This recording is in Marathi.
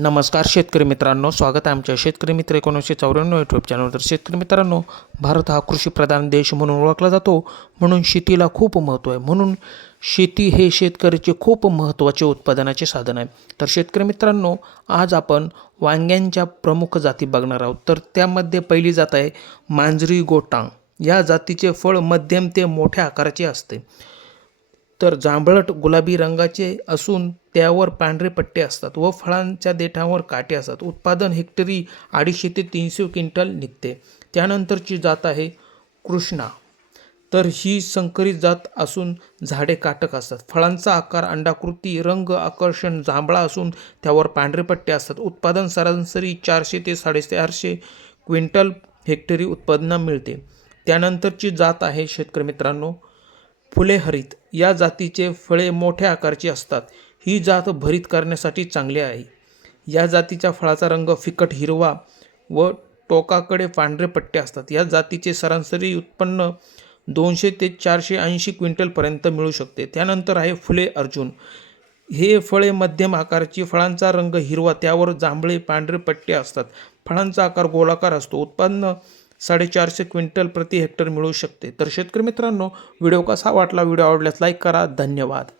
नमस्कार शेतकरी मित्रांनो, स्वागत आहे आमच्या शेतकरी मित्र 1994 यूट्यूब चॅनलवर. तर शेतकरी मित्रांनो, भारत हा कृषीप्रधान देश म्हणून ओळखला जातो, म्हणून शेतीला खूप महत्त्व आहे. म्हणून शेती हे शेतकऱ्याचे खूप महत्त्वाचे उत्पादनाचे साधन आहे. तर शेतकरी मित्रांनो, आज आपण वांग्यांच्या प्रमुख जाती बघणार आहोत. तर त्यामध्ये पहिली जात आहे मांजरी गोटांग. या जातीचे फळ मध्यम ते मोठ्या आकाराचे असते. तर जांभळट गुलाबी रंगाचे असून त्यावर पांढरे पट्टे असतात व फळांच्या देठावर काटे असतात. उत्पादन हेक्टरी 250 ते 300 क्विंटल निघते. त्यानंतरची जात आहे कृष्णा. तर ही संकरित जात असून झाडे काटक असतात. फळांचा आकार अंडाकृती, रंग आकर्षण जांभळा असून त्यावर पांढरे पट्टे असतात. उत्पादन सरासरी 400 ते 450 क्विंटल हेक्टरी उत्पन्न मिळते. त्यानंतरची जात आहे शेतकरी मित्रांनो फुले हरित. या जातीचे फळे मोठ्या आकारची असतात. ही जात भरीत करण्यासाठी चांगली आहे. या जातीच्या फळाचा रंग फिकट हिरवा व टोकाकडे पांढरे पट्टे असतात. या जातीचे सरासरी उत्पन्न 200 ते 480 क्विंटलपर्यंत मिळू शकते. त्यानंतर आहे फुले अर्जुन. हे फळे मध्यम आकाराची, फळांचा रंग हिरवा, त्यावर जांभळे पांढरे पट्टे असतात. फळांचा आकार गोलाकार असतो. उत्पन्न 450 क्विंटल प्रति हेक्टर मिळू शकते. तर शेतकरी मित्रांनो, व्हिडिओ कसा वाटला? व्हिडिओ आवडल्यास लाईक करा. धन्यवाद.